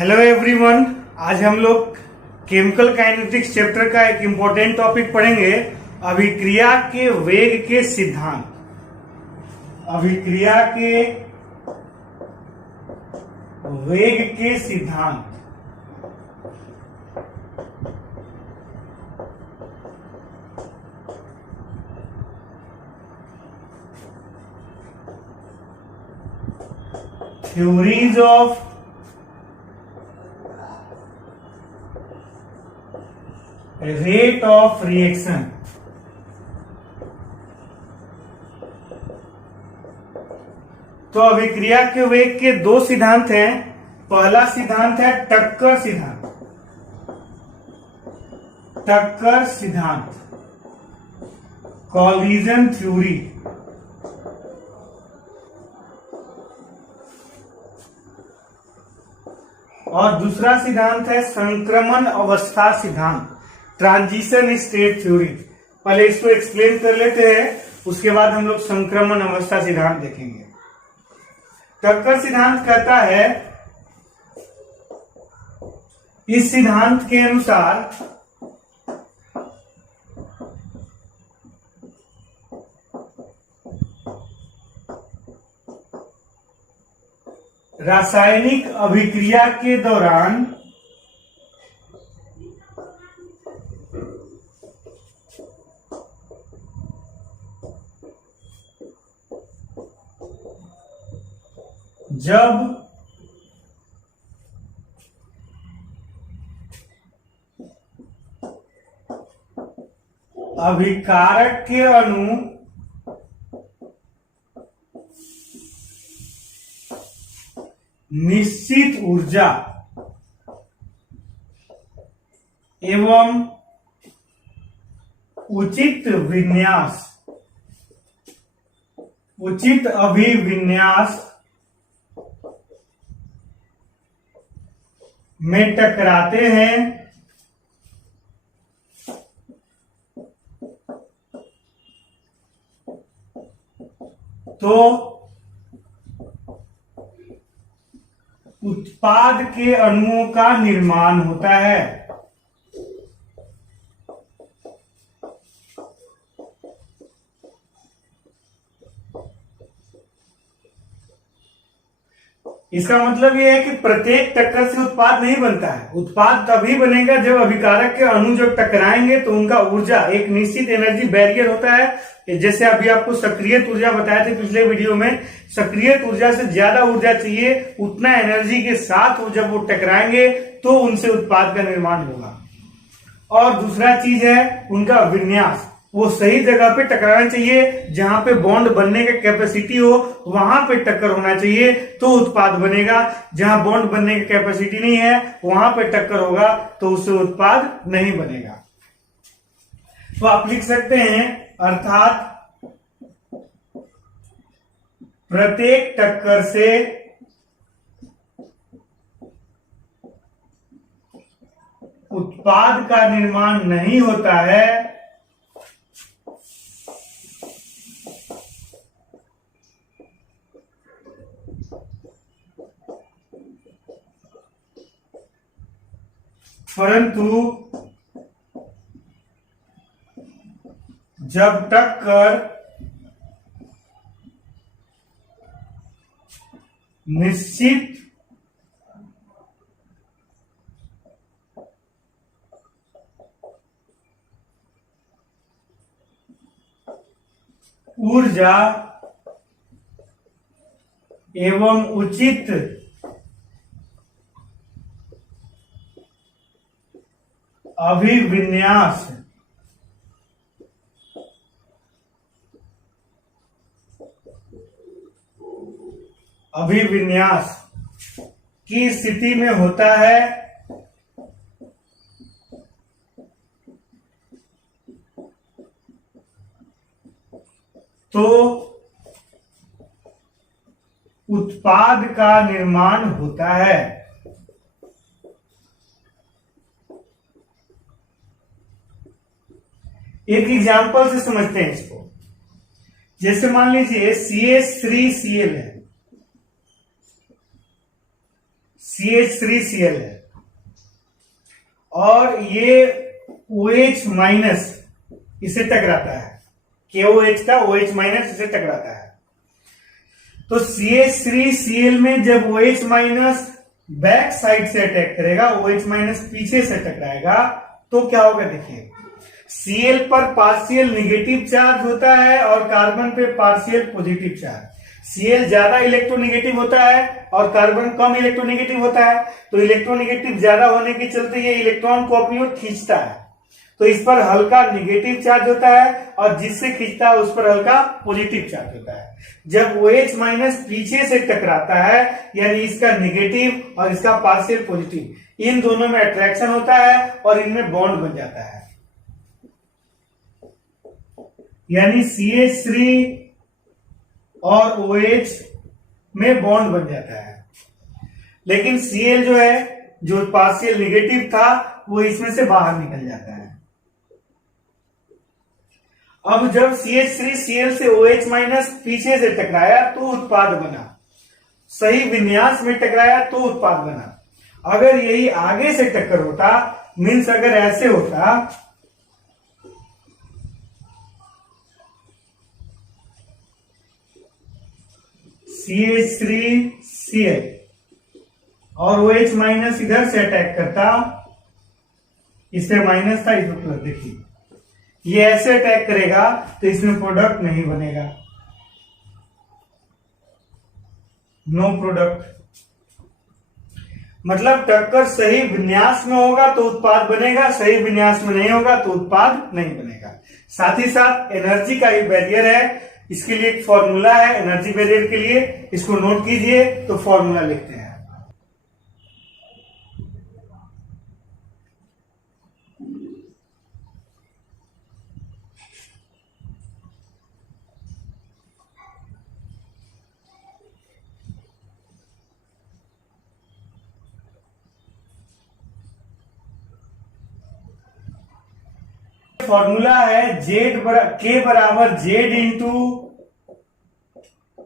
Hello everyone, आज हम लोग केमिकल काइनेटिक्स चैप्टर का एक इम्पोर्टेंट टॉपिक पढ़ेंगे। अभिक्रिया के वेग के सिद्धांत। अभिक्रिया के वेग के सिद्धांत। Theories of rate of reaction. तो अभिक्रिया के वेग के दो सिद्धांत हैं। पहला सिद्धांत है टक्कर सिद्धांत। टक्कर सिद्धांत, कॉलिजन थ्योरी। और दूसरा सिद्धांत है संक्रमण अवस्था सिद्धांत, ट्रांजिशन स्टेट थ्योरी। पहले इसको एक्सप्लेन कर लेते हैं, उसके बाद हम लोग संक्रमण अवस्था सिद्धांत देखेंगे। टक्कर सिद्धांत कहता है, इस सिद्धांत के अनुसार रासायनिक अभिक्रिया के दौरान जब अभिकारक के अणु निश्चित ऊर्जा एवं उचित अभिविन्यास में टकराते हैं, तो उत्पाद के अणुओं का निर्माण होता है। इसका मतलब यह है कि प्रत्येक टक्कर से उत्पाद नहीं बनता है। उत्पाद तभी बनेगा जब अभिकारक के अणु जब टकराएंगे तो उनका ऊर्जा, एक निश्चित एनर्जी बैरियर होता है। जैसे अभी आपको सक्रिय ऊर्जा बताया था पिछले वीडियो में, सक्रिय ऊर्जा से ज्यादा ऊर्जा चाहिए, उतना एनर्जी के साथ जब वो टकराएंगे तो उनसे उत्पाद का निर्माण होगा। और दूसरा चीज है उनका विन्यास, वो सही जगह पे टकराना चाहिए, जहां पे बॉन्ड बनने का कैपेसिटी हो वहां पे टक्कर होना चाहिए तो उत्पाद बनेगा। जहां बॉन्ड बनने की कैपेसिटी नहीं है वहां पे टक्कर होगा तो उससे उत्पाद नहीं बनेगा। तो आप लिख सकते हैं, अर्थात प्रत्येक टक्कर से उत्पाद का निर्माण नहीं होता है, परंतु जब टक्कर निश्चित ऊर्जा एवं उचित अभिविन्यास की स्थिति में होता है, तो उत्पाद का निर्माण होता है। एक एग्जाम्पल से समझते हैं इसको। जैसे मान लीजिए CH3Cl है, CH3Cl है और ये OH माइनस इसे टकराता है, KOH का OH माइनस इसे टकराता है। तो CH3Cl में जब OH माइनस बैक साइड से अटैक करेगा, OH माइनस पीछे से टकराएगा, तो क्या होगा देखिए, Cl पर पार्शियल निगेटिव चार्ज होता है और कार्बन पे पार्शियल पॉजिटिव चार्ज। Cl ज्यादा इलेक्ट्रोनेगेटिव होता है और कार्बन कम इलेक्ट्रोनेगेटिव होता है, तो इलेक्ट्रोनेगेटिव ज्यादा होने के चलते ये इलेक्ट्रॉन को अपनी ओर खींचता है, तो इस पर हल्का नेगेटिव चार्ज होता है और जिससे खींचता है उस पर हल्का पॉजिटिव चार्ज होता है। जब OH माइनस पीछे से टकराता है, यानी इसका नेगेटिव और इसका पार्शियल पॉजिटिव, इन दोनों में अट्रैक्शन होता है और इनमें बॉन्ड बन जाता है, यानी CH3 और OH में बॉन्ड बन जाता है। लेकिन Cl जो है, जो पार्शियल निगेटिव था, वो इसमें से बाहर निकल जाता है। अब जब CH3Cl से OH माइनस पीछे से टकराया तो उत्पाद बना, सही विन्यास में टकराया तो उत्पाद बना। अगर यही आगे से टक्कर होता, मीन्स अगर ऐसे होता, CH3Cl और OH माइनस इधर से अटैक करता, इससे माइनस था, इसमें प्लस, देखिए ये ऐसे अटैक करेगा तो इसमें प्रोडक्ट नहीं बनेगा, नो प्रोडक्ट। मतलब टक्कर सही विन्यास में होगा तो उत्पाद बनेगा, सही विन्यास में नहीं होगा तो उत्पाद नहीं बनेगा। साथ ही साथ एनर्जी का एक बैरियर है, इसके लिए एक फॉर्मूला है एनर्जी बैरियर के लिए, इसको नोट कीजिए। तो फॉर्मूला लिखते हैं, फॉर्मूला है K बराबर Z into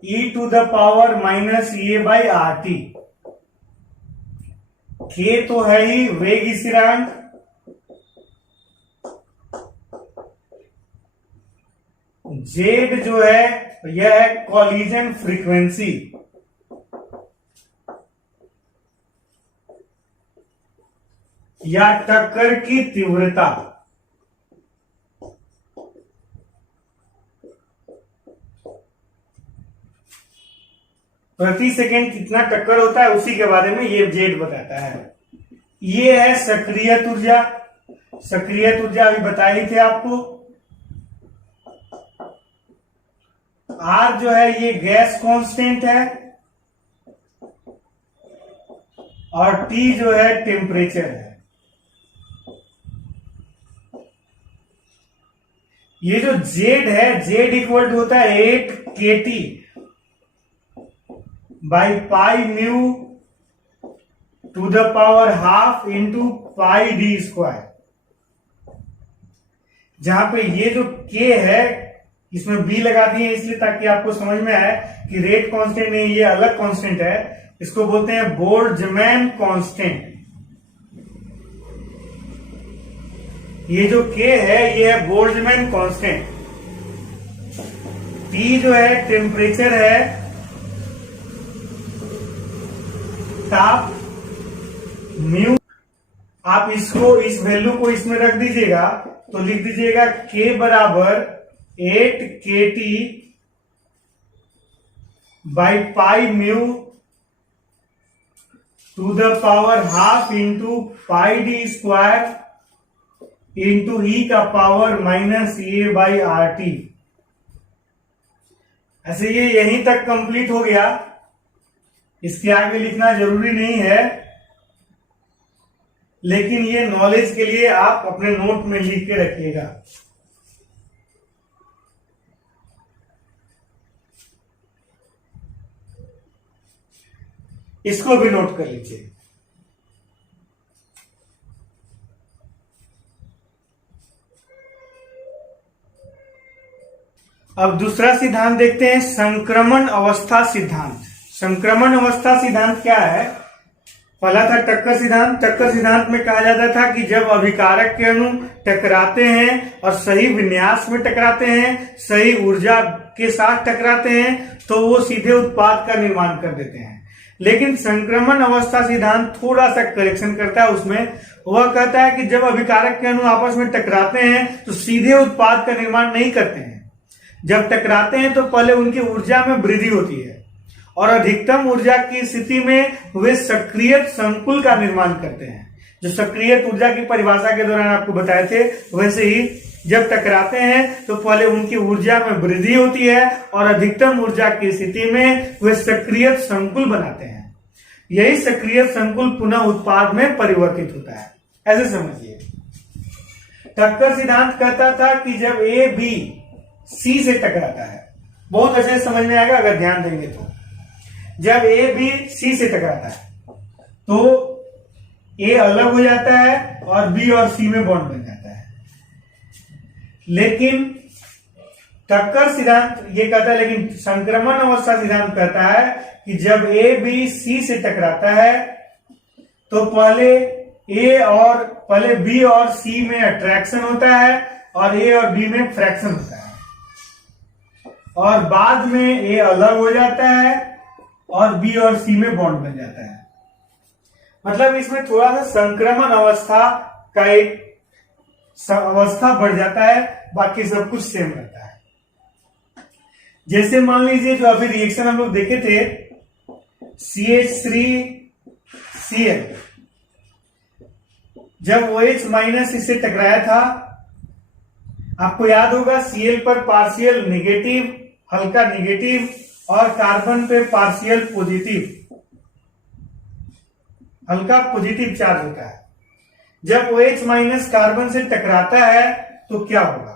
E to the power minus A by R T. K तो है ही वेग स्थिरांक, Z जो है यह है कॉलिजन फ्रीक्वेंसी, या टक्कर की तीव्रता। प्रति सेकेंड कितना टक्कर होता है उसी के बारे में ये जेड बताता है। ये है सक्रिय ऊर्जा, सक्रिय ऊर्जा अभी बताई थी आपको। आर जो है ये गैस कांस्टेंट है और टी जो है टेम्परेचर है। ये जो जेड है, जेड इक्वल टू होता है 8 kT by pi mu to the power half into pi D square. जहां पे ये जो k है इसमें b लगा दिए इसलिए ताकि आपको समझ में आए कि रेट कांस्टेंट नहीं, ये अलग कांस्टेंट है, इसको बोलते हैं बोल्ट्जमैन कांस्टेंट। ये जो k है ये है बोल्ट्जमैन कांस्टेंट। T जो है टेम्परेचर है, ताप, म्यू। आप इसको, इस वैल्यू को इसमें रख दीजिएगा तो लिख दीजिएगा k बराबर 8 kT by pi mu to the power half into pi D square into E का power minus A by R T. ऐसे ये यहीं तक कंप्लीट हो गया, इसके आगे लिखना जरूरी नहीं है, लेकिन ये नॉलेज के लिए आप अपने नोट में लिख के रखिएगा। इसको भी नोट कर लीजिए। अब दूसरा सिद्धांत देखते हैं, संक्रमण अवस्था सिद्धांत। संक्रमण अवस्था सिद्धांत क्या है? पहला था टक्कर सिद्धांत। टक्कर सिद्धांत में कहा जाता था कि जब अभिकारक के अणु टकराते हैं और सही विन्यास में टकराते हैं, सही ऊर्जा के साथ टकराते हैं, तो वो सीधे उत्पाद का निर्माण कर देते हैं। लेकिन संक्रमण अवस्था सिद्धांत थोड़ा सा करेक्शन करता है उसमें। वह कहता है कि जब अभिकारक के अणु आपस में टकराते हैं तो सीधे उत्पाद का निर्माण नहीं करते हैं। जब टकराते हैं तो पहले उनकी ऊर्जा में वृद्धि होती है और अधिकतम ऊर्जा की स्थिति में वे सक्रिय संकुल का निर्माण करते हैं। जो सक्रिय ऊर्जा की परिभाषा के दौरान आपको बताए थे, वैसे ही जब टकराते हैं तो पहले उनकी ऊर्जा में वृद्धि होती है और अधिकतम ऊर्जा की स्थिति में वे सक्रिय संकुल बनाते हैं। यही सक्रिय संकुल पुनः उत्पाद में परिवर्तित होता है। ऐसे समझिए, टक्कर सिद्धांत कहता था कि जब ए बी सी से टकराता है, बहुत अच्छे से समझ में आएगा अगर ध्यान देंगे तो। जब ए बी सी से टकराता है तो ए अलग हो जाता है और बी और सी में बॉन्ड बन जाता है। लेकिन टक्कर सिद्धांत ये कहता है, लेकिन संक्रमण अवस्था सिद्धांत कहता है कि जब ए बी सी से टकराता है तो पहले बी और सी में अट्रैक्शन होता है और ए और बी में फ्रैक्शन होता है, और बाद में ए अलग हो जाता है और बी और सी में बॉन्ड बन जाता है। मतलब इसमें थोड़ा सा संक्रमण अवस्था का एक अवस्था बढ़ जाता है, बाकी सब कुछ सेम रहता है। जैसे मान लीजिए जो अभी रिएक्शन हम लोग देखे थे, CH3Cl, जब OH माइनस इससे टकराया था, आपको याद होगा Cl पर पार्शियल नेगेटिव, हल्का नेगेटिव, और कार्बन पे पार्शियल पॉजिटिव, हल्का पॉजिटिव चार्ज होता है। जब OH माइनस कार्बन से टकराता है तो क्या होगा?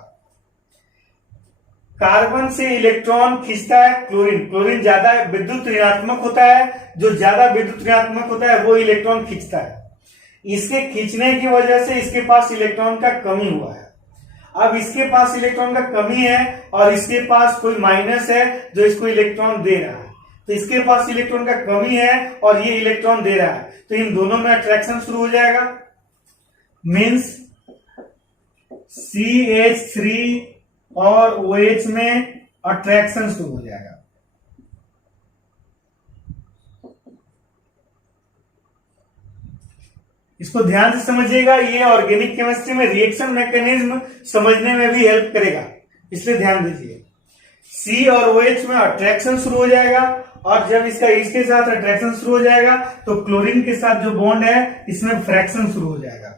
कार्बन से इलेक्ट्रॉन खींचता है क्लोरीन। क्लोरीन ज्यादा विद्युत ऋणात्मक होता है, जो ज्यादा विद्युत ऋणात्मक होता है वो इलेक्ट्रॉन खींचता है। इसके खींचने की वजह से इसके पास इलेक्ट्रॉन का कमी हुआ है। अब इसके पास इलेक्ट्रॉन का कमी है और इसके पास कोई माइनस है जो इसको इलेक्ट्रॉन दे रहा है, तो इसके पास इलेक्ट्रॉन का कमी है और ये इलेक्ट्रॉन दे रहा है, तो इन दोनों में अट्रैक्शन शुरू हो जाएगा। मीन्स CH3 और OH में अट्रैक्शन शुरू हो जाएगा। इसको ध्यान से समझिएगा, ये ऑर्गेनिक केमिस्ट्री में रिएक्शन मैकेनिज्म समझने में भी हेल्प करेगा, इसलिए ध्यान दीजिए। C और OH में अट्रैक्शन शुरू हो जाएगा, और जब इसका इसके साथ अट्रैक्शन शुरू हो जाएगा तो क्लोरीन के साथ जो बॉन्ड है इसमें फ्रैक्शन शुरू हो जाएगा।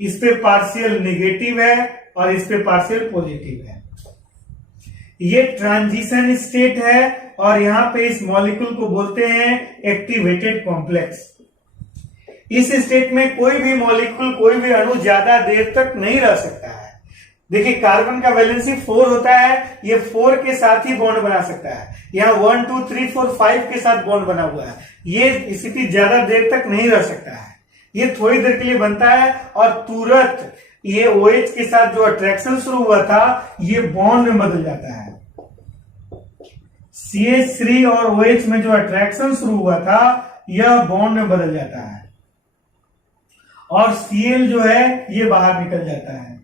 इस पे पार्शियल नेगेटिव है और इस पे पार्शियल पॉजिटिव है। ये ट्रांजिशन स्टेट है और यहाँ पे इस मॉलिक्यूल को बोलते हैं एक्टिवेटेड कॉम्प्लेक्स। इस स्टेट में कोई भी मॉलिक्यूल, कोई भी अणु ज्यादा देर तक नहीं रह सकता है। देखिए, कार्बन का वैलेंसी 4 होता है, ये 4 के साथ ही बॉन्ड बना सकता है। यहाँ 1 2 3 4 5 के साथ बॉन्ड बना हुआ है। ये स्थिति ज्यादा देर तक नहीं रह सकता है, ये थोड़ी देर के लिए बनता है और तुरंत ये OH के साथ जो अट्रैक्शन शुरू हुआ था ये बॉन्ड में बदल जाता है। CH3 और OH में जो अट्रैक्शन शुरू हुआ था यह बॉन्ड में बदल जाता है और Cl जो है ये बाहर निकल जाता है।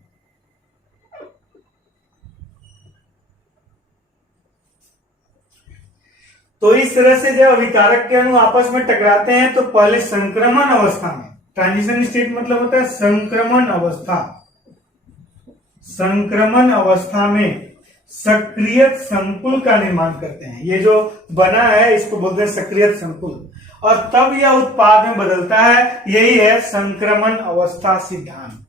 तो इस तरह से जब अभिकारक के अणु आपस में टकराते हैं तो पहले संक्रमण अवस्था में, ट्रांजिशन स्टेट मतलब होता है संक्रमण अवस्था, संक्रमण अवस्था में सक्रिय संकुल का निर्माण करते हैं। ये जो बना है इसको बोलते हैं सक्रिय संकुल, और तब यह उत्पाद में बदलता है। यही है संक्रमण अवस्था सिद्धांत।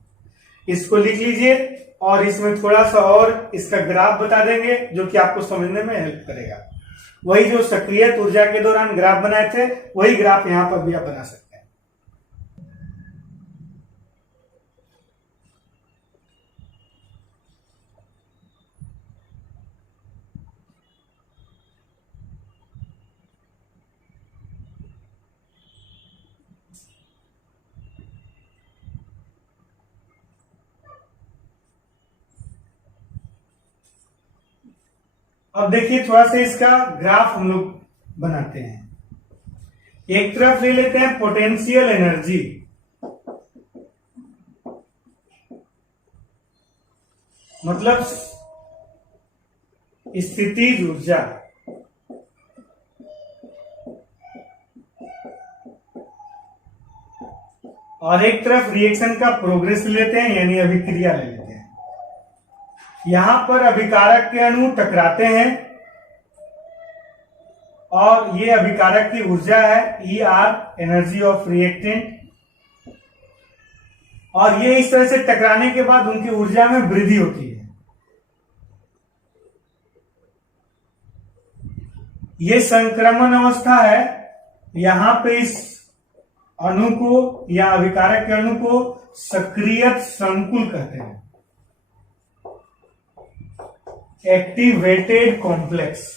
इसको लिख लीजिए और इसमें थोड़ा सा और इसका ग्राफ बता देंगे जो कि आपको समझने में हेल्प करेगा। वही जो सक्रिय ऊर्जा के दौरान ग्राफ बनाए थे वही ग्राफ यहां पर भी आप बना सकते हैं। अब देखिए, थोड़ा सा इसका ग्राफ हम लोग बनाते हैं। एक तरफ ले लेते हैं पोटेंशियल एनर्जी, मतलब स्थितिज ऊर्जा, और एक तरफ रिएक्शन का प्रोग्रेस लेते हैं यानी अभिक्रिया ले लेते हैं। यहां पर अभिकारक के अणु टकराते हैं और ये अभिकारक की ऊर्जा है ER, एनर्जी ऑफ रिएक्टेंट, और ये इस तरह से टकराने के बाद उनकी ऊर्जा में वृद्धि होती है। ये संक्रमण अवस्था है। यहां पे इस अणु को या अभिकारक के अणु को सक्रियत संकुल कहते हैं, एक्टिवेटेड कॉम्प्लेक्स।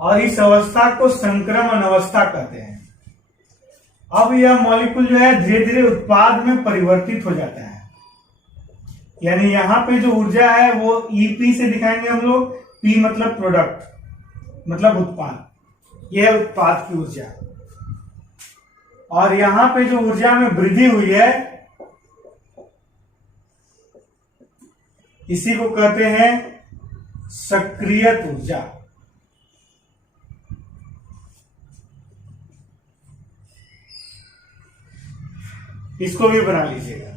और इस अवस्था को संक्रमण अवस्था कहते हैं। अब यह मॉलिक्यूल जो है धीरे धीरे उत्पाद में परिवर्तित हो जाता है, यानी यहां पे जो ऊर्जा है वो EP से दिखाएंगे हम लोग। P मतलब प्रोडक्ट, मतलब उत्पाद, यह है उत्पाद की ऊर्जा। और यहां पे जो ऊर्जा में वृद्धि हुई है इसी को कहते हैं सक्रियत ऊर्जा। इसको भी बना लीजिएगा।